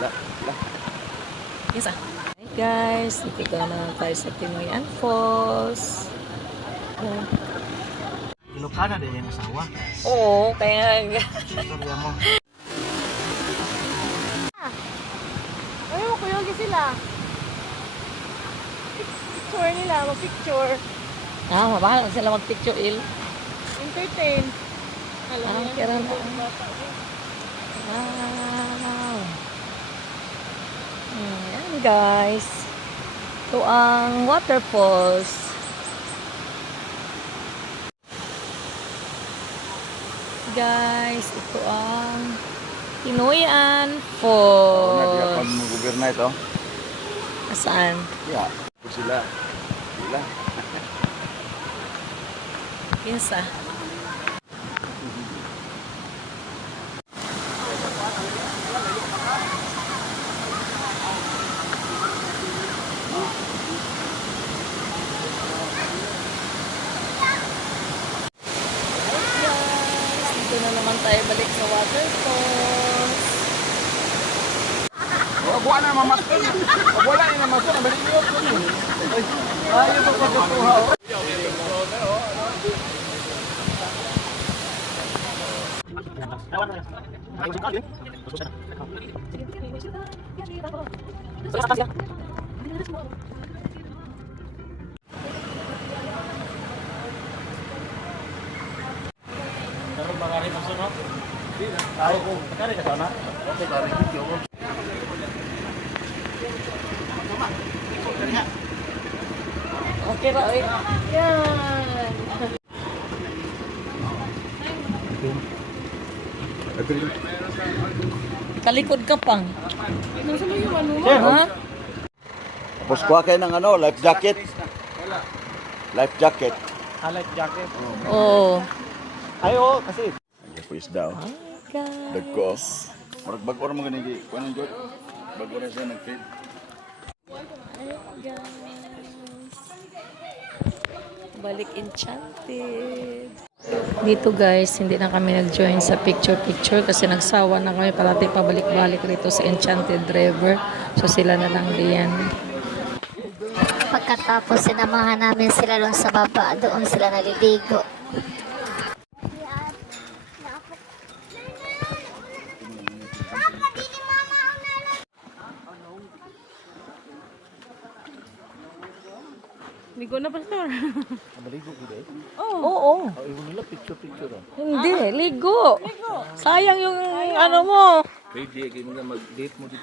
Yes, ah. Hi guys, dito na tayo sa Pinoyan Falls. Oh. Ilocana din yung asawa. Oo, kaya... Istorya mo. Ayun, kuyogi sila. Picture nila, mag-picture. Mabahala na sila mag-picture il. Entertain. Alam mo yan, Kira na. yung bata din. Wow. Ayan guys. Ito ang waterfalls. Guys, ito ang Pinoyan Falls. Pag mag-goberna ito, Saan? sila. Pinsa. Dito na naman tayo balik sa waterfalls. Buwan na mamaston. Wala na mamaston. Balik niyo ko. Ayaw pa pagkuha. Okay ba? Yan. Kalikod ka pang. Nasa mo yung ano mo? Ha? Tapos kuha kayo ng life jacket. Life jacket. Life jacket. Oo. Ayo, kasi. Pwis daw. Guys. Dagko. Marag bago ra mo ganun. Kuha ng jod. Bago ra siya nag-feed. Balik Enchanted. Dito guys, hindi na kami nag-join sa picture-picture kasi nagsawa na kami parati pabalik-balik rito sa Enchanted River. So sila na lang diyan. Pagkatapos sinamahan namin sila doon sa baba, doon sila naliligo. Ligo na, Pastor. Maligo ko dahil. Oo. Iwan nila picture-picture. Hindi, ligo. Sayang yung ano mo. Pwede kayo mag-date mo dito.